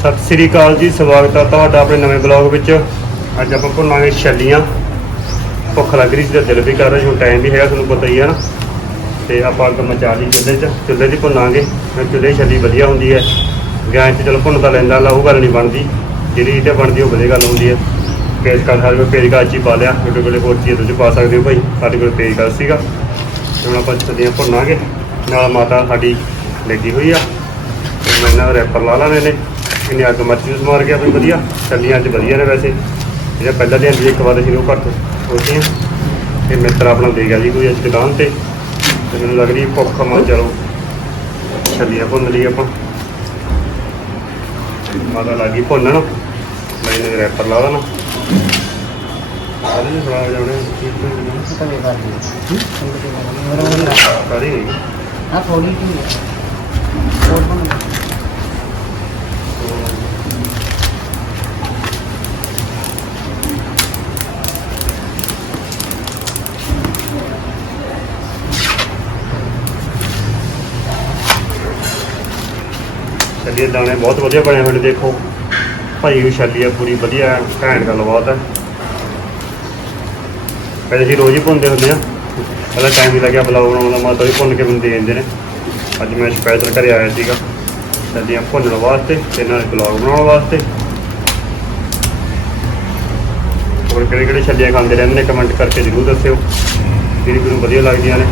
ਸਤਿ ਸ੍ਰੀ ਅਕਾਲ ਜੀ, ਸਵਾਗਤ ਹੈ ਤੁਹਾਡਾ ਆਪਣੇ ਨਵੇਂ ਬਲੌਗ ਵਿੱਚ। ਅੱਜ ਆਪਾਂ ਭੁੰਨਾਂਗੇ ਛੱਲੀਆਂ। ਭੁੱਖ ਲੱਗ ਰਹੀ ਸੀ ਤੇ ਦਿਲ ਵੀ ਕਰ ਰਿਹਾ ਹੁਣ ਟਾਈਮ ਵੀ ਹੈਗਾ ਤੁਹਾਨੂੰ ਪਤਾ ਹੀ ਹੈ ਨਾ। ਤੇ ਆਪਾਂ ਅੱਗ ਮਚਾ ਲਈ ਚੁੱਲ੍ਹੇ 'ਚ। ਚੁੱਲ੍ਹੇ ਦੀ ਭੁੰਨਾਂਗੇ। ਚੁੱਲ੍ਹੇ ਦੀ ਛੱਲੀ ਵਧੀਆ ਹੁੰਦੀ ਹੈ। ਗੈਸ 'ਤੇ ਚਲੋ ਭੁੰਨ ਤਾਂ ਲੈਂਦਾ ਲਾ ਉਹ ਗੱਲ ਨਹੀਂ ਬਣਦੀ। ਜਿਹੜੀ ਇਹ ਤੇ ਬਣਦੀ, ਉਹ ਵਧੀਆ ਗੱਲ ਹੁੰਦੀ ਹੈ। ਪੇਜ ਕਰ ਸਾਡੇ ਕੋਲ ਪੇਜ ਕਾਚੀ ਪਾ ਲਿਆ। ਤੁਹਾਡੇ ਕੋਲੇ ਹੋਰ ਚੀਜ਼ ਤੁਸੀਂ ਪਾ ਸਕਦੇ ਹੋ ਭਾਈ। ਸਾਡੇ ਕੋਲ ਪੇਜ ਕਰ ਸੀਗਾ। ਤੇ ਹੁਣ ਆਪਾਂ ਛੱਲੀਆਂ ਭੁੰਨਾਂਗੇ। ਨਾਲ ਮਾਤਾ ਸਾਡੀ ਲੱਗੀ ਹੋਈ ਆ। ਤੇ ਮੈਂ ਇਹਨਾਂ ਰੈਪਰ ਲਾ ਲਾਣੇ ਨੇ ਇਹਨੇ ਅੱਗ ਮੱਚੀ ਨੂੰ ਮਾਰ ਗਿਆ ਵੀ ਵਧੀਆ। ਛੱਲੀਆਂ ਅੱਜ ਵਧੀਆ ਨੇ ਵੈਸੇ। ਜਿਹੜਾ ਪਹਿਲਾਂ ਦਿਨ ਦੀ ਇੱਕ ਵਾਰ ਸੀ ਉਹ ਘੱਟ ਹੋਤੀਆਂ ਤੇ ਮਿੱਤਰ ਆਪਣਾ ਦੇ ਗਿਆ ਜੀ ਕੋਈ ਅੱਜ ਦੁਕਾਨ ਤੇ। ਤੇ ਮੈਨੂੰ ਲੱਗ ਰਹੀ ਭੁੱਖ ਮਾ ਚਲੋ। ਛੱਲੀਆਂ ਭੁੰਨ ਲਈ ਆਪਾਂ। ਮਾਤਾ ਲੱਗੀ ਭੁੰਨਣ। ਮੈਂ ਇਹਨੇ ਰੈਪਰ ਲਾ ਦੇਣਾ। ਆਲੇ ਬਣਾ ਜਾਣੇ ਤਾਂ ਇਹ ਕਰ ਦਿਓ ਮੇਰਾ ਮੇਰਾ ਸਾਰੀ ਨਹੀਂ। ਆ ਥੋੜੀ ਜਿਹੀ ਦਾਣੇ ਬਹੁਤ ਵਧੀਆ ਬਣੇ ਹੋਏ ਨੇ, ਦੇਖੋ। ਭਾਈ ਵੀ ਛੱਲੀ ਆ, ਪੂਰੀ ਵਧੀਆ ਘੈਂਟ ਗੱਲਬਾਤ ਹੈ ਪਹਿਲੇ ਅਸੀਂ ਰੋਜ਼ ਹੀ ਭੁੰਨਦੇ ਹੁੰਦੇ ਆ। ਪਹਿਲਾਂ ਟਾਈਮ ਵੀ ਲੱਗਿਆ ਬਲਾਉ ਬਣਾਉਣ ਦਾ ਮਾਤਾ ਵੀ ਭੁੰਨ ਕੇ ਮੈਨੂੰ ਦੇ ਦਿੰਦੇ ਨੇ। ਅੱਜ ਮੈਂ ਸਪੈਸ਼ਲ ਘਰੇ ਆਇਆ ਸੀਗਾ। ਸ਼ਦੀਆਂ ਭੁੰਨਣ ਵਾਸਤੇ ਤੇ ਨਾਲ ਬਲੌਗ ਬਣਾਉਣ ਵਾਸਤੇ। ਹੋਰ ਕਿਹੜੇ ਕਿਹੜੇ ਛੱਲੀਆਂ ਖਾਂਦੇ ਰਹਿੰਦੇ ਨੇ ਕਮੈਂਟ ਕਰਕੇ ਜ਼ਰੂਰ ਦੱਸਿਓ। ਜਿਹੜੀ ਮੈਨੂੰ ਵਧੀਆ ਲੱਗਦੀਆਂ ਨੇ।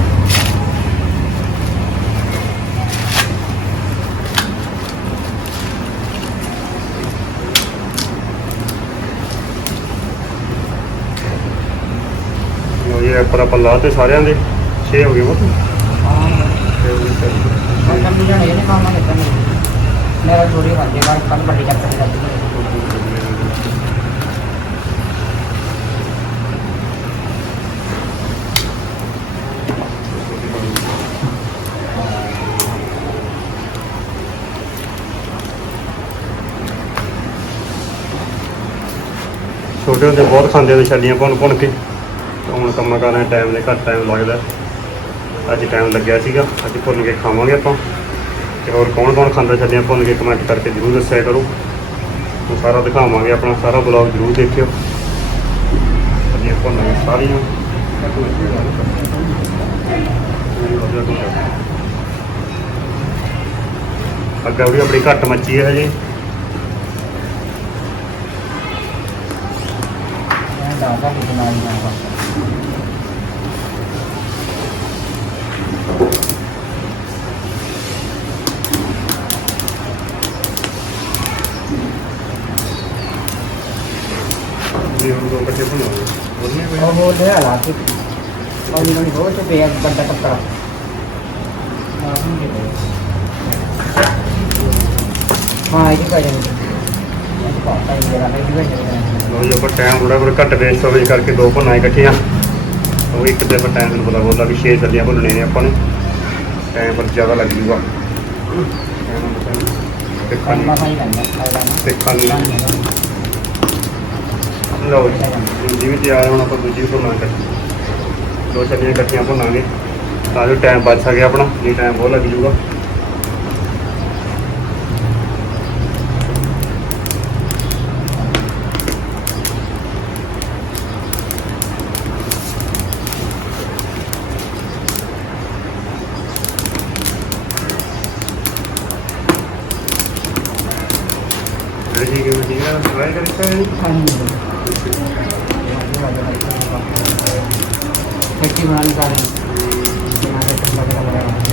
ਰੈਪਰ ਆਪਾਂ ਲਾਤੇ ਸਾਰਿਆਂ ਦੇ 6 ਹੋ ਗਏ ਬਹੁਤ ਹਾਂ ਛੇ ਹੋ ਗਏ ਕੱਲ ਵੱਡੀ ਚੱਕਰ ਲੱਗ ਛੋਟੇ ਹੁੰਦੇ ਬਹੁਤ ਖਾਂਦੇ ਨੇ ਛੱਲੀਆਂ ਭੁੰਨ ਭੁੰਨ ਕੇ। ਹੁਣ ਕੰਮਾਂ ਕਾਰਾਂ ਟਾਈਮ ਦੇ ਘੱਟ ਟਾਈਮ ਲੱਗਦਾ। ਅੱਜ ਟਾਈਮ ਲੱਗਿਆ ਸੀਗਾ, ਅੱਜ ਭੁੰਨ ਕੇ ਖਾਵਾਂਗੇ ਆਪਾਂ। ਤੇ ਹੋਰ ਕੌਣ ਕੌਣ ਖਾਂਦਾ ਛੱਲੀਆਂ ਭੁੰਨ ਕੇ ਕਮੈਂਟ ਕਰਕੇ ਜ਼ਰੂਰ ਦੱਸਿਆ ਕਰੋ। ਉਹ ਸਾਰਾ ਦਿਖਾਵਾਂਗੇ, ਆਪਣਾ ਸਾਰਾ ਬਲੌਗ ਜ਼ਰੂਰ ਦੇਖਿਓ। ਛੱਲੀਆਂ ਭੁੰਨਾਂਗੇ ਸਾਰੀਆਂ। ਅੱਗਾ ਵੀ ਆਪਣੀ ਘੱਟ ਮੱਚੀ ਹੈ ਹਜੇ। ਮੈਂ ਦਾਦਾ ਦੀ ਬਿਮਾਰੀ ਨਾਲ ਵੀ ਹੁਣ ਦੋ ਇਕੱਠੇ ਬਣਾਉਂਗੇ ਵਧੀਆ ਉਹ ਪਿਆ ਬੋਲ ਰਿਹਾ ਲਾ ਕੇ। ਉਹ ਨਹੀਂ ਹੋ ਤੇ ਪਿਆ ਵੱਡਾ ਕੱਪੜਾ। ਹਾਂ ਇਹ ਕਾ ਜਾਂਦੇ ਇਹ ਪਾਤਾ ਹੀ ਮੇਰਾ ਇਹ ਵੀ ਨਹੀਂ ਲੋ ਜੀ ਆਪਾਂ ਟਾਈਮ ਥੋੜਾ ਬਹੁਤ ਘੱਟ ਵੇਸਟ ਹੋਵੇ ਕਰਕੇ ਦੋ ਭੁੰਨਾਂ ਇਕੱਠੀਆਂ। ਉਹ ਇੱਕ ਆਪਾਂ ਟਾਈਮ ਨੂੰ ਪਤਾ ਬੋਲਦਾ ਵੀ 6 ਸੱਲੀਆਂ ਨੇ ਆਪਾਂ ਨੇ। ਟਾਈਮ ਪਰ ਜ਼ਿਆਦਾ ਲੱਗ ਜੂਗਾ। ਤੇ ਖਾਣੀ ਖਾਈ ਲੈਂਦਾ ਖਾਈ ਤੇ ਖਾਣੀ ਲੈਂਦਾ ਲਓ ਜੀ। ਦੂਜੀ ਵੀ ਤਿਆਰ ਹੁਣ ਆਪਾਂ ਦੂਜੀ ਵੀ ਭੁੰਨਾਂਗੇ ਦੋ ਸੱਲੀਆਂ ਇਕੱਠੀਆਂ ਭੁੰਨਾਂਗੇ। ਤਾਂ ਜੋ ਟਾਈਮ ਬਚ ਸਕੇ ਆਪਣਾ ਨਹੀਂ ਟਾਈਮ ਬਹੁਤ ਲੱਗ ਜੂਗਾ। ਜਿਹੜੀ ਕਿ ਮਟੀਰੀਅਲ ਟਰਾਈ ਕਰੀ खेती बनाने का बनाने का वगैरह वगैरह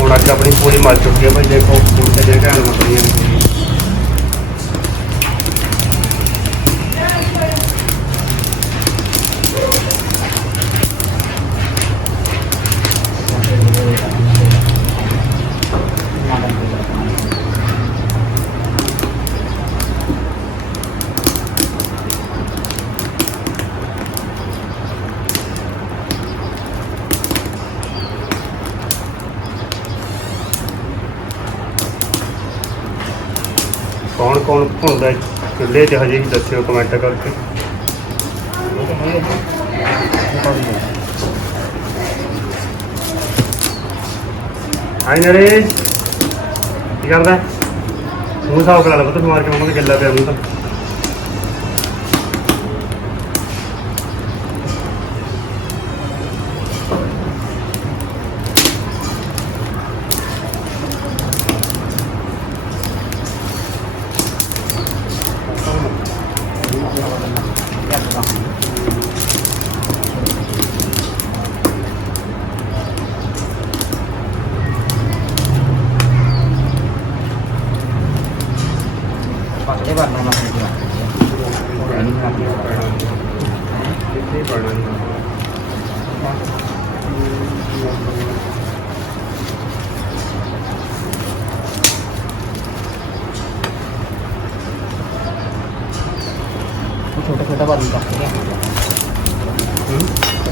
ਹੁਣ ਅੱਜ ਆਪਣੀ ਪੂਰੀ ਮੱਚ ਚੁੱਕੀ ਹੈ ਭਾਈ ਦੇਖੋ ਹੁਣ ਤੇ ਜੇ ਘੈਂਟ ਮੱਛੀਆਂ ਨੇ ਕੌਣ ਭੁੰਦਾ ਚੁੱਲ੍ਹੇ 'ਚ ਹਜੇ ਵੀ ਦੱਸਿਓ ਕਮੈਂਟ ਕਰਕੇ। ਹਾਈ ਨਰੇਸ਼ ਕੀ ਕਰਦਾ? ਮੂੰਹ ਸਾਫ਼ ਕਰਾ ਲੈ ਪੁੱਤ ਮਾਰ ਕੇ ਮੰਮਾ ਦੇ ਗੱਲਾਂ ਪਿਆ ਮੂੰਹ ਤਾਂ। ਪੱਕੇ ਵਰਨਾ ਨਾ ਸੀ ਨਹੀਂ ਖਾਂਦੀ ਕਿੱਥੇ ਪੜਨਾ ਉਹ ਛੋਟਾ ਛੋਟਾ ਬਾਲੂ ਰੱਖ ਕੇ ਛੋਟਾ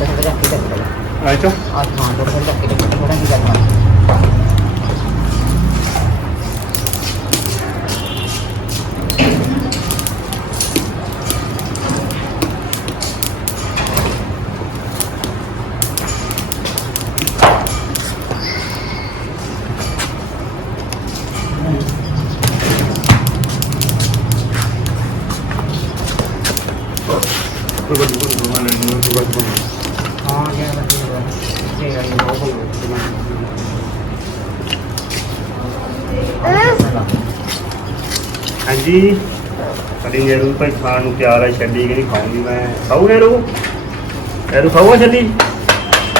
ਛੋਟਾ ਰੱਖ ਕੇ ਰੱਖ ਆਇਓ ਆਹ ਹਾਂਜੀ ਸਾਡੀ ਨੇਰੂ ਭਾਈ ਖਾਣ ਨੂੰ ਤਿਆਰ ਹੈ ਛੱਡੀ ਕਿ ਨਹੀਂ ਖਾਉਂਗੀ ਮੈਂ। ਖਾਊ ਨੇਰੂ ਨੇਰੂ ਖਾਊਗਾ ਛੱਡੀ?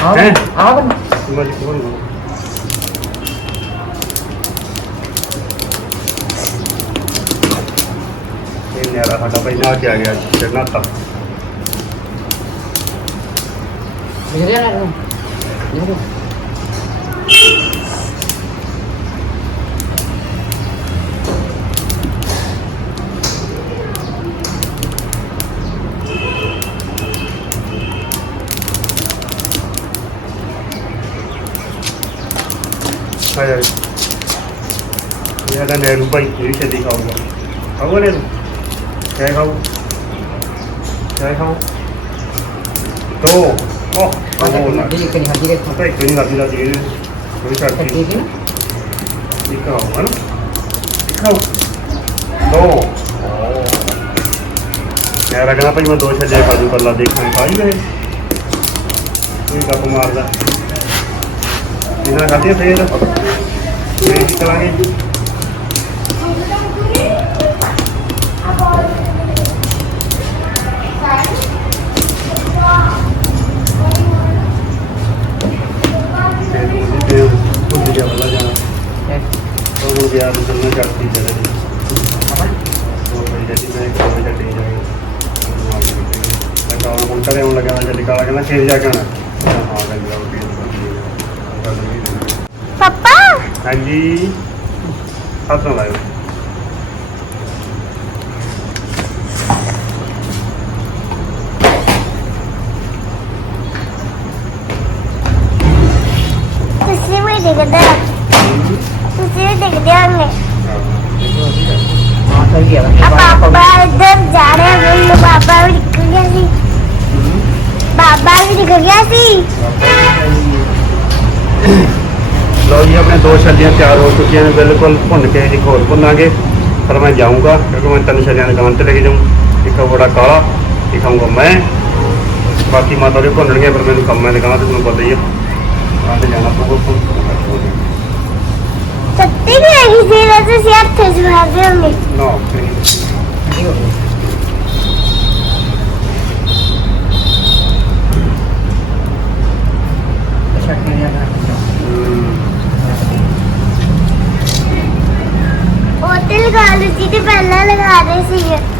ਹਾਂ ਹੈਂ? ਮੈਂ ਕੋਲ ਇਹ ਨਿਆਰਾ ਸਾਡਾ ਭਾਈ ਨਾ ਕੇ ਆ ਗਿਆ? ਚੜਨਾ ਤਾਂ। ਜਿਹੜੇ ਨਾ। ਨੂੰ। ਜਿਹੜੇ ਆ ਜਾ ਇਹ ਸਾਡਾ ਨੇਰੂ ਭਾਈ ਇਹ ਖਾਊਗਾ। ਖਾਊਗਾ ਨੇਰੂ ਕਿਆ ਖਾਊ। ਕਿਆ ਖਾਊ। ਤੋ ਉਹ ਉਹ ਨਾ ਜਿਹੜੀ ਕਿ ਨਹੀਂ ਹੱਦੀ ਦੇ ਪਤਾ ਇੱਕ ਨਹੀਂ ਲੱਗਦੀ ਲੱਗਦੀ ਕੋਈ ਛੱਡ ਕੇ ਠੀਕ ਹੈ। ਨਾ। ਇੱਕ ਨਾ। ਆਉ ਦੋ। ਯਾਰ ਅਗਲਾ ਭਾਈ ਮੈਂ ਦੋ ਛੱਡੇ ਕਾਜੂ ਕੱਲਾ ਦੇਖਾਂ ਪਾਈ ਗਏ ਕੋਈ ਗੱਪ ਮਾਰਦਾ। ਇਹਨਾਂ ਖਾਦੇ ਫੇਰ ਫੇਰ ਕੀ ਕਰਾਂਗੇ। ਜਾਣਾ ਉਹ ਗਿਆ ਨੂੰ ਚੱਲਣਾ ਚੱਲਦੀ ਜਰਾ ਉਹ ਬੜੀ ਜੱਦੀ ਮੈਂ ਇੱਕ ਵਾਰ ਜਾਈ ਮੈਂ ਕਾਲਾ ਹੁਣ ਕਰੇ ਲੱਗਾ ਜੱਦੀ ਕਾਲਾ ਕਹਿੰਦਾ ਖੇਤ ਜਾ ਕੇ ਆਉਣਾ। ਹਾਂ ਕਹਿੰਦਾ ਉਹ ਪਾਪਾ? ਹਾਂਜੀ। ਹੱਥ ਨਾਲ ਲਾਇਓ। ਤੁਸੀਂ ਵੀ ਦਿਖਦੇ ਹੋ। ਤੁਸੀਂ ਵੀ ਦਿਖਦੇ ਹੋਗੇ ਹਾਂ ਸਹੀ ਹੈ ਆ। ਪਾਪਾ ਇੱਧਰ ਜਾ ਰਹੇ ਮੈਨੂੰ ਪਾਪਾ ਵੀ ਦਿਖ ਗਿਆ ਸੀ। ਬਾਬਾ ਵੀ ਦਿਖ ਗਿਆ ਸੀ। ਲਓ ਜੀ ਆਪਣੇ ਦੋ ਛੱਲੀਆਂ ਤਿਆਰ ਹੋ ਚੁੱਕੀਆਂ ਨੇ ਬਿਲਕੁਲ ਭੁੰਨ ਕੇ ਇੱਕ ਹੋਰ ਭੁੰਨਾਂਗੇ। ਪਰ ਮੈਂ ਜਾਊਂਗਾ ਕਿਉਂਕਿ ਮੈਂ ਤਿੰਨ ਛੱਲੀਆਂ ਦੁਕਾਨ ਤੇ ਲੈ ਕੇ ਜਾਊਂ। ਇੱਕ ਬੜਾ ਕਾਲਾ ਇੱਕ ਮੈਂ। ਬਾਕੀ ਮਾਤਾ ਦੇ ਭੁੰਨਣਗੇ ਪਰ ਮੈਨੂੰ ਕੰਮ ਹੈ ਦੁਕਾਨ ਤੇ ਤੁਹਾਨੂੰ ਪਤਾ ਹੀ ਆਹ ਤੇ ਜਾਣਾ ਪਊਗਾ ਸੱਤੀ ਵੀ ਹੈਗੀ ਸੀ ਨਾ ਤੁਸੀਂ ਹੱਥ ਜਵਾਦੇ ਹੋਗੇ ਨਾ ਪਹਿਲਾਂ ਲਗਾ ਰਹੇ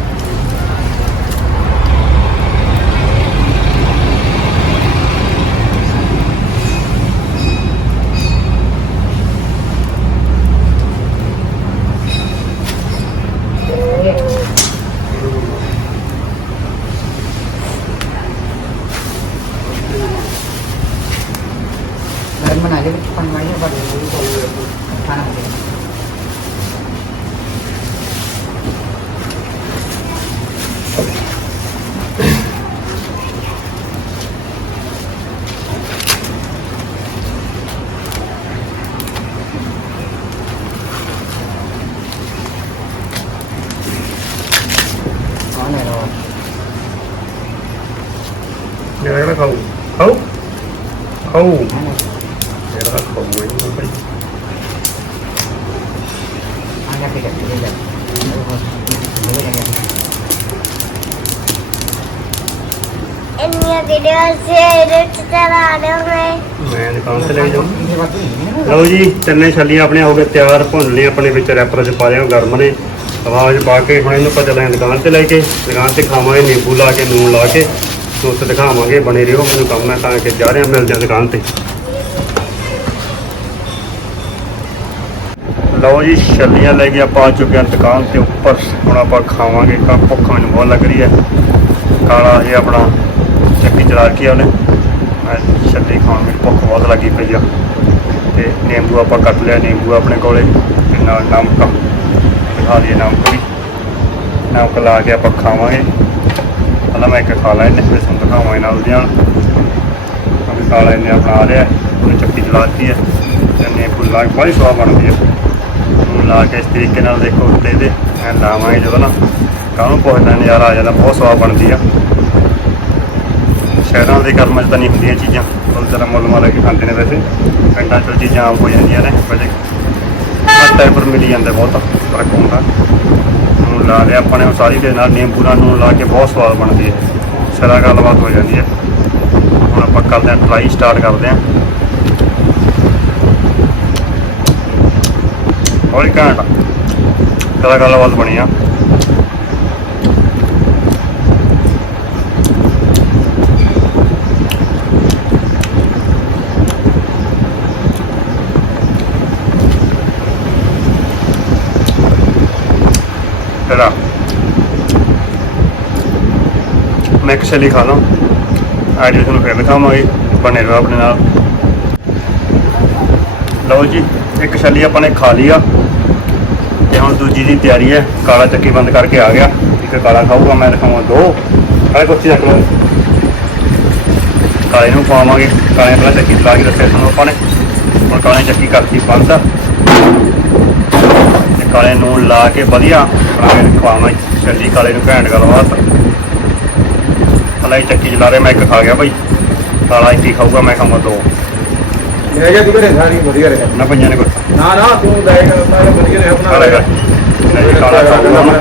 ਭਾਈ ਕੇ ਲੈ ਇੰਨੀਆਂ ਚਲਾ ਰਹੇ ਮੈਂ ਮੈਂ ਦੁਕਾਨ ਤੇ ਲੈ ਜਾਉਂ ਲਓ ਜੀ ਤਿੰਨੇ ਛੱਲੀਆਂ ਆਪਣੀਆਂ ਹੋ ਗਏ ਤਿਆਰ ਭੁੰਨ ਲਈ ਆਪਣੇ ਵਿੱਚ ਰੈਪਰ 'ਚ ਪਾ ਲਿਆ ਗਰਮ ਨੇ। ਆਵਾਜ਼ ਪਾ ਕੇ ਹੁਣ ਇਹਨੂੰ ਆਪਾਂ ਚੱਲਾਂਗੇ ਦੁਕਾਨ ਤੇ ਲੈ ਕੇ। ਦੁਕਾਨ ਤੇ ਖਾਵਾਂਗੇ ਨਿੰਬੂ ਲਾ ਕੇ ਨੂਨ ਲਾ ਕੇ। ਤੇ ਦਿਖਾਵਾਂਗੇ, ਬਣੇ ਰਹੋ, ਮੈਨੂੰ ਕੰਮ ਹੈ ਤਾਂ ਕਿ ਜਾ ਰਹੇ ਮਿਲ ਮਿਲਦੇ ਦੁਕਾਨ ਤੇ। ਲਓ ਜੀ, ਛੱਲੀਆਂ ਲੈ ਕੇ ਆਪਾਂ ਆ ਚੁੱਕੇ ਹਾਂ ਦੁਕਾਨ ਤੇ ਉੱਪਰ। ਹੁਣ ਆਪਾਂ ਖਾਵਾਂਗੇ ਕਾ ਭੁੱਖ ਮੈਨੂੰ ਬਹੁਤ ਲੱਗ ਰਹੀ ਹੈ। ਕਾਲਾ ਇਹ ਆਪਣਾ ਚੱਕੀ ਚਲਾ ਕੇ ਉਹਨੇ। ਮੈਂ ਛੱਲੀ ਖਾਣ ਵਿੱਚ ਭੁੱਖ ਬਹੁਤ ਲੱਗੀ ਪਈ ਆ। ਤੇ ਨਿੰਬੂ ਆਪਾਂ ਕੱਟ ਲਿਆ, ਨਿੰਬੂ ਆਪਣੇ ਕੋਲੇ ਤੇ ਨਾਲ ਨਮਕ। ਦਿਖਾ ਦਈਏ ਨਮਕ ਵੀ। ਨਮਕ ਲਾ ਕੇ ਆਪਾਂ ਖਾਵਾਂਗੇ। ਪਹਿਲਾਂ ਮੈਂ ਇੱਕ ਖਾ ਲੈਣੇ ਫਿਰ ਤੁਹਾਨੂੰ ਦਿਖਾਵਾਂਗੇ ਨਾਲ ਦੀਆਂ। ਅਭੀ ਖਾ ਲੈਣੇ ਆਪਣਾ ਰਿਹਾ ਉਹਨੇ ਚੱਕੀ ਚਲਾਤੀ ਹੈ। ਤੇ ਨਿੰਬੂ ਲਾ ਕੇ ਬੜੀ ਸਵਾਦ ਬਣਦੀ ਹੈ। ਹੁਣ ਲਾ ਕੇ ਇਸ ਤਰੀਕੇ ਨਾਲ ਦੇਖੋ ਉੱਤੇ ਦੇ ਐ ਲਾਵਾਂਗੇ ਜਦੋਂ ਨਾ, ਕਾਹਨੂੰ ਪੁੱਛਦਾ ਨਜ਼ਾਰਾ ਆ ਜਾਂਦਾ, ਬਹੁਤ ਸਵਾਦ ਬਣਦੀ ਆ। ਸ਼ਹਿਰਾਂ ਦੇ ਕਰਮਾਂ 'ਚ ਤਾਂ ਨਹੀਂ ਹੁੰਦੀਆਂ ਚੀਜ਼ਾਂ ਉਹ ਤਰ੍ਹਾਂ ਮੁੱਲ ਮਾਰ ਕੇ ਖਾਂਦੇ ਨੇ ਵੈਸੇ। ਪਿੰਡਾਂ 'ਚ ਚੀਜ਼ਾਂ ਆਮ ਹੋ ਜਾਂਦੀਆਂ ਨੇ, ਵੈਸੇ ਹਰ ਟਾਈਪ ਪਰ ਮਿਲ ਜਾਂਦਾ ਬਹੁਤ, ਫ਼ਰਕ ਹੁੰਦਾ। ਹੁਣ ਲਾ ਲਿਆ ਆਪਾਂ ਨੇ ਉਹ ਸਾਰੀ ਦੇ ਨਾਲ ਨਿੰਬੂ ਨਾਲ ਨੂਨ ਲਾ ਕੇ ਬਹੁਤ ਸਵਾਦ ਬਣਦੀ ਹੈ। ਸਿਰਾ ਗੱਲਬਾਤ ਹੋ ਜਾਂਦੀ ਹੈ। ਹੁਣ ਆਪਾਂ ਕਰਦੇ ਹਾਂ ਟਰਾਈ ਸਟਾਰਟ ਕਰਦੇ ਹਾਂ। ਹੋਰ ਘੰਟਾ ਕਦਾ ਗੱਲਬਾਤ ਬਣੀ ਆ। ਤੇਰਾ ਮੈਂ ਇੱਕ ਛੱਲੀ ਖਾ ਲਾਂ। ਆਈਡੀ ਤੁਹਾਨੂੰ ਫਿਰ ਦਿਖਾਵਾਂਗੇ, ਬਣੇ ਰਹੋ ਆਪਣੇ ਨਾਲ। ਲਓ ਜੀ, ਇੱਕ ਛੱਲੀ ਆਪਾਂ ਨੇ ਖਾ ਲਈ ਆ। ਤੇ ਹੁਣ ਦੂਜੀ ਦੀ ਤਿਆਰੀ ਹੈ, ਕਾਲਾ ਚੱਕੀ ਬੰਦ ਕਰਕੇ ਆ ਗਿਆ। ਇੱਕ ਕਾਲਾ ਖਾਊਗਾ, ਮੈਂ ਦਿਖਾਵਾਂ ਦੋ। ਕਾਲੇ ਕੁਛ ਰੱਖ ਲਓ। ਕਾਲੇ ਨੂੰ ਪਾਵਾਂਗੇ ਕਾਲੇ ਪਹਿਲਾਂ ਚੱਕੀ ਚਲਾ ਕੇ ਦੱਸਿਆ ਤੁਹਾਨੂੰ ਆਪਾਂ ਨੇ। ਹੁਣ ਕਾਲੇ ਚੱਕੀ ਕਰਤੀ ਬੰਦ। ਤੇ ਕਾਲੇ ਨੂੰ ਲਾ ਕੇ ਵਧੀਆ ਬਣਾ ਕੇ ਖਵਾਵਾਂਗੇ। ਛੱਲੀ ਕਾਲੇ ਨੂੰ ਘੈਂਟ ਗੱਲਬਾਤ। ਪਹਿਲਾਂ ਹੀ ਚੱਕੀ ਚਲਾ ਰਿਹਾ ਮੈਂ ਇੱਕ ਖਾ ਗਿਆ ਭਾਈ ਕਾਲਾ ਇੱਕ ਹੀ ਖਾਊਗਾ ਮੈਂ ਖਾਵਾਂ ਦੋ। ਲੈ ਜਾ ਤੂੰ ਘਰੇ ਸਾਰੀ ਵਧੀਆ ਰਿਹਾ। ਨਾ ਪੰਜਾਂ ਨੇ ਕੁਛ। ਨਾ ਨਾ ਤੂੰ ਲੈ ਕੇ ਸਾਰੇ ਵਧੀਆ ਰਿਹਾ ਆਪਣਾ। ਕਾਲਾ ਕਰ। ਨਹੀਂ ਕਾਲਾ ਖਾਊਗਾ। ਨਾ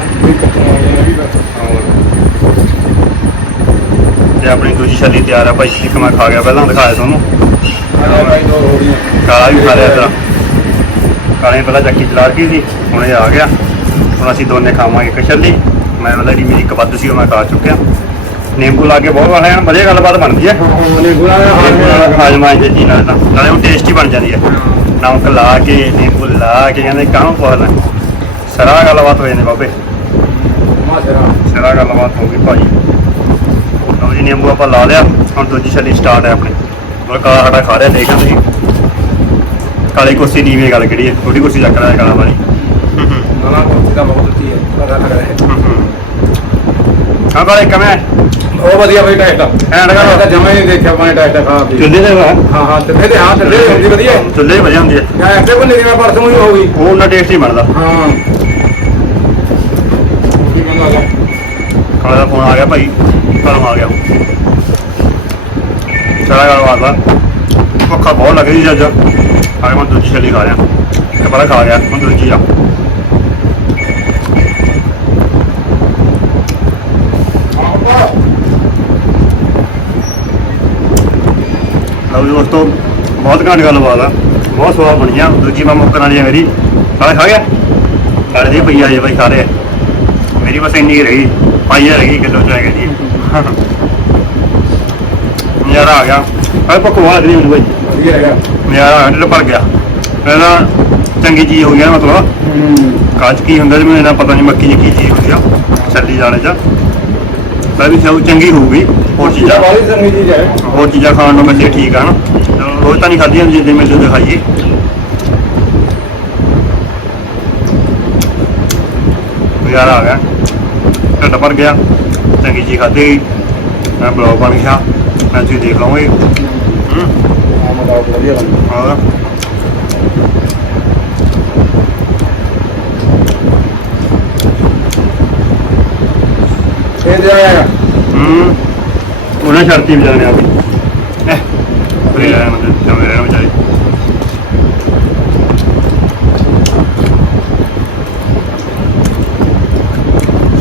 ਤੇ ਆਪਣੀ ਦੂਜੀ ਛੱਲੀ ਤਿਆਰ ਆ ਭਾਈ ਇੱਕ ਮੈਂ ਖਾ ਗਿਆ ਪਹਿਲਾਂ ਦਿਖਾਇਆ ਤੁਹਾਨੂੰ। ਕਾਲਾ ਵੀ ਖਾ ਲਿਆ ਤੇਰਾ। ਕਾਲੇ ਪਹਿਲਾਂ ਚੱਕੀ ਚਲਾ ਰਹੀ ਸੀ ਹੁਣ ਇਹ ਆ ਗਿਆ। ਹੁਣ ਅਸੀਂ ਦੋਨੇ ਖਾਵਾਂਗੇ ਇੱਕ ਛੱਲੀ। ਮੈਂ ਵਾਲਾ ਜਿਹੜੀ ਮੇਰੀ ਇੱਕ ਵੱਧ ਸੀ ਉਹ ਮੈਂ ਖਾ ਚੁੱਕਿਆ। ਨਿੰਬੂ ਲਾ ਕੇ ਬਹੁਤ ਵਾਲਾ ਐਨ ਵਧੀਆ ਗੱਲਬਾਤ ਬਣਦੀ ਹੈ ਨਿੰਬੂ ਨਾਲ ਹਾਜ਼ਮਾ ਜੇ ਜੀ ਨਾਲ ਤਾਂ ਨਾਲੇ ਉਹ ਟੇਸਟੀ ਬਣ ਜਾਂਦੀ ਹੈ। ਨਮਕ ਲਾ ਕੇ ਨਿੰਬੂ ਲਾ ਕੇ ਕਹਿੰਦੇ ਕਾਹਨੂੰ ਪੁੱਛਦਾ ਸਰਾ ਗੱਲਬਾਤ ਹੋ ਜਾਂਦੀ ਬਾਬੇ। ਸਰਾ ਗੱਲਬਾਤ ਹੋ ਗਈ ਭਾਜੀ। ਲਓ ਜੀ ਨਿੰਬੂ ਆਪਾਂ ਲਾ ਲਿਆ। ਹੁਣ ਦੂਜੀ ਛੱਲੀ ਸਟਾਰਟ ਹੈ ਆਪਣੀ। ਉਹ ਕਾਲਾ ਸਾਡਾ ਖਾ ਰਿਹਾ ਦੇਖ ਤੁਸੀਂ। ਕਾਲੀ ਕੁਰਸੀ ਨੀਵੇਂ ਗੱਲ ਕਿਹੜੀ ਹੈ ਥੋੜੀ ਕੁਰਸੀ ਚੱਕ ਰਿਹਾ ਕਾਲਾ ਵਾਲੀ। ਹਾਂ। ਕਾਲੇ ਕਿਵੇਂ? ਉਹ ਵਧੀਆ ਬਈ ਟੈਸਟ। ਐਂਡ ਕਰ। ਮੈਂ ਤਾਂ ਜਮਾ ਹੀ ਨਹੀਂ ਦੇਖਿਆ ਪਾਣੀ ਟੈਸਟ ਖਾ ਪੀ ਚੁੱਲ੍ਹੇ ਦੇ ਵਾ? ਹਾਂ ਹਾਂ ਤੇ ਤੇ ਹਾਂ ਤੇ ਹੁੰਦੀ ਵਧੀਆ। ਚੁੱਲ੍ਹੇ ਵਜੇ ਹੁੰਦੀ ਹੈ ਜਾਂ ਐਸੇ ਬੰਨੇ ਦੀ ਮੈਂ ਪਰਸੋਂ ਹੀ ਹੋ ਗਈ ਉਹ ਉਹਨਾਂ ਟੇਸਟੀ ਬਣਦਾ। ਹਾਂ। ਕੀ ਮੰਗਾ ਲਾ ਕਾਲੇ ਦਾ ਫੋਨ ਆ ਗਿਆ ਭਾਈ ਕਲਮ ਆ ਗਿਆ। ਚਲਾ ਗੱਲ ਬਾਤ ਆ ਭੁੱਖਾ ਬਹੁਤ ਲੱਗ ਰਹੀ ਅੱਜ। ਆ ਕੇ ਮੈਂ ਦੂਜੀ ਛੱਲੀ ਖਾ ਰਿਹਾ। ਤੇ ਪਹਿਲਾਂ ਖਾ ਗਿਆ ਹੁਣ ਦੂਜੀ ਆ। ਲਓ ਜੀ ਦੋਸਤੋ ਬਹੁਤ ਘਾਟ ਗੱਲਬਾਤ ਆ। ਬਹੁਤ ਸਵਾਦ ਬਣੀ ਆ ਦੂਜੀ ਮੈਂ ਮੁੱਕਣ ਵਾਲੀ ਆ ਮੇਰੀ। ਕਾਲੇ ਖਾ ਗਿਆ? ਕਾਲੇ ਦੀ ਪਈ ਆ ਜੇ ਭਾਈ ਸਾਰੇ। ਮੇਰੀ ਬਸ ਇੰਨੀ ਰਹੀ। ਪਾਈ ਰਹਿ ਕਿਲੋ ਚ ਰਹਿ ਗਈ ਜੀ ਨਜ਼ਾਰਾ ਆ ਗਿਆ। ਅਰੇ ਪਕਵਾ ਨਹੀਂ ਮੈਨੂੰ ਭਾਈ ਵਧੀਆ ਹੈਗਾ। ਨਜ਼ਾਰਾ ਆ ਢਿੱਡ ਭਰ ਗਿਆ। ਪਹਿਲਾਂ ਚੰਗੀ ਚੀਜ਼ ਹੋ ਨਾ ਮਤਲਬ। ਕਾਜ ਕੀ ਹੁੰਦਾ ਜੀ ਮੈਨੂੰ ਇਹਨਾਂ ਪਤਾ ਨਹੀਂ ਮੱਕੀ ਦੀ ਕੀ ਚੀਜ਼ ਹੁੰਦੀ ਆ। ਛੱਲੀ ਜਾਣੇ ਚ। ਪਰ ਵੀ ਸਭ ਚੰਗੀ ਹੋਊਗੀ। ਹੋਰ ਚੀਜ਼ਾਂ? ਵਾਲੀ ਸੰਗੀ ਚੀਜ਼ ਹੈ। ਹੋਰ ਚੀਜ਼ਾਂ ਖਾਣ ਨੂੰ ਵੈਸੇ ਠੀਕ ਆ ਨਾ। ਰੋਜ਼ ਤਾਂ ਨਹੀਂ ਖਾਧੀਆਂ ਜਿੱਦੇ ਮਿਲਦੇ ਉਹਦੇ ਖਾਈਏ ਨਜ਼ਾਰਾ ਆ ਗਿਆ। ਢਿੱਡ ਭਰ ਗਿਆ। ਚੰਗੀ ਚੀਜ਼ ਖਾਧੀ। ਮੈਂ ਬਲੌਗ ਬਣ ਗਿਆ। ਮੈਂ ਤੁਸੀਂ ਦੇਖ ਲਓਗੇ ਹੂੰ। ਹਾਂ ਮਗਾ ਵਧੀਆ ਹੋਰ? ਇਹ ਦੇ ਆਇਆ ਹੂੰ। ਉਹਨਾਂ ਸ਼ਰਤੀ ਵੀ ਜਾਣੇ ਆ ਵੀ ਇਹ ਉਰੇ ਆਇਆ ਮੈਂ ਨਵੇਂ ਰਹਿਣ ਵਿਚਾਰੇ।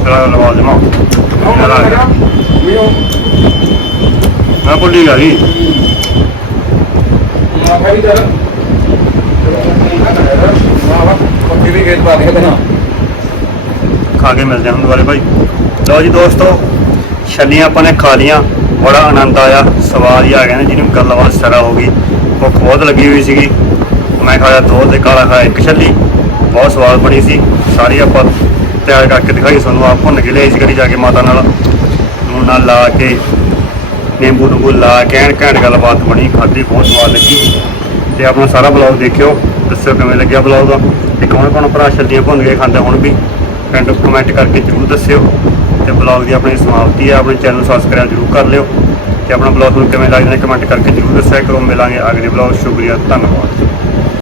ਚਲਾ ਲਵਾ ਦੇਵਾਂ। ਮੈਂ ਭੁੱਲੀ ਗਿਆ ਜੀ। ਨਾ ਭਾਈ ਜਰ ਪੱਕੀ ਵੀ ਖੇਤ ਪਾ ਕੇ ਦੇਣਾ ਖਾ ਕੇ ਮਿਲਦੇ ਹਾਂ ਹੁਣ ਦੁਬਾਰੇ ਭਾਈ। ਲਓ ਜੀ ਦੋਸਤੋ, ਛੱਲੀਆਂ ਆਪਾਂ ਨੇ ਖਾ ਲੀਆਂ। ਬੜਾ ਆਨੰਦ ਆਇਆ। ਸਵਾਦ ਹੀ ਆ ਗਿਆ ਨਾ, ਜਿਹਨੂੰ ਗੱਲਬਾਤ ਸਰਾ ਹੋ ਗਈ। ਭੁੱਖ ਬਹੁਤ ਲੱਗੀ ਹੋਈ ਸੀਗੀ। ਮੈਂ ਖਾਇਆ ਦੋ ਤੇ ਕਾਲਾ ਖਾਇਆ ਇੱਕ ਛੱਲੀ। ਬਹੁਤ ਸਵਾਦ ਬਣੀ ਸੀ। ਸਾਰੀ ਆਪਾਂ ਤਿਆਰ ਕਰਕੇ ਦਿਖਾਈ ਸਾਨੂੰ ਆਪ ਭੁੰਨ ਕੇ ਲਿਆਈ ਸੀ ਕਰੀ ਜਾ ਕੇ ਮਾਤਾ ਨਾਲ। ਲੂਣ ਨਾਲ ਲਾ ਕੇ, ਨਿੰਬੂ ਨੂੰਬੂ ਲਾ ਕੇ, ਐਨ ਘੈਂਟ ਗੱਲਬਾਤ ਬਣੀ। ਖਾਧੀ ਬਹੁਤ ਸਵਾਦ ਲੱਗੀ। ਤੇ ਆਪਣਾ ਸਾਰਾ ਬਲੌਗ ਦੇਖਿਓ। ਦੱਸਿਓ ਕਿਵੇਂ ਲੱਗਿਆ ਬਲੌਗ ਤੇ ਕੌਣ ਕੌਣ ਭਰਾ ਛੱਲੀਆਂ ਭੁੰਨ ਕੇ ਖਾਂਦੇ ਹੁਣ ਵੀ? ਪਿੰਡ ਕਮੈਂਟ ਕਰਕੇ ਜਰੂਰ ਦੱਸਿਓ। ਤੇ ਬਲੌਗ ਦੀ ਆਪਣੀ ਸਮਾਪਤੀ ਹੈ ਆਪਣੇ ਚੈਨਲ ਨੂੰ ਸਬਸਕ੍ਰਾਈਬ ਜਰੂਰ ਕਰ ਲਿਓ ਤੇ ਆਪਣਾ ਬਲੌਗ ਨੂੰ ਕਿਵੇਂ ਲੱਗਦਾ ਕਮੈਂਟ ਕਰਕੇ ਜਰੂਰ ਦੱਸਿਆ ਕਰੋ। ਮਿਲਾਂਗੇ ਅਗਲੇ ਬਲੌਗ, ਸ਼ੁਕਰੀਆ, ਧੰਨਵਾਦ।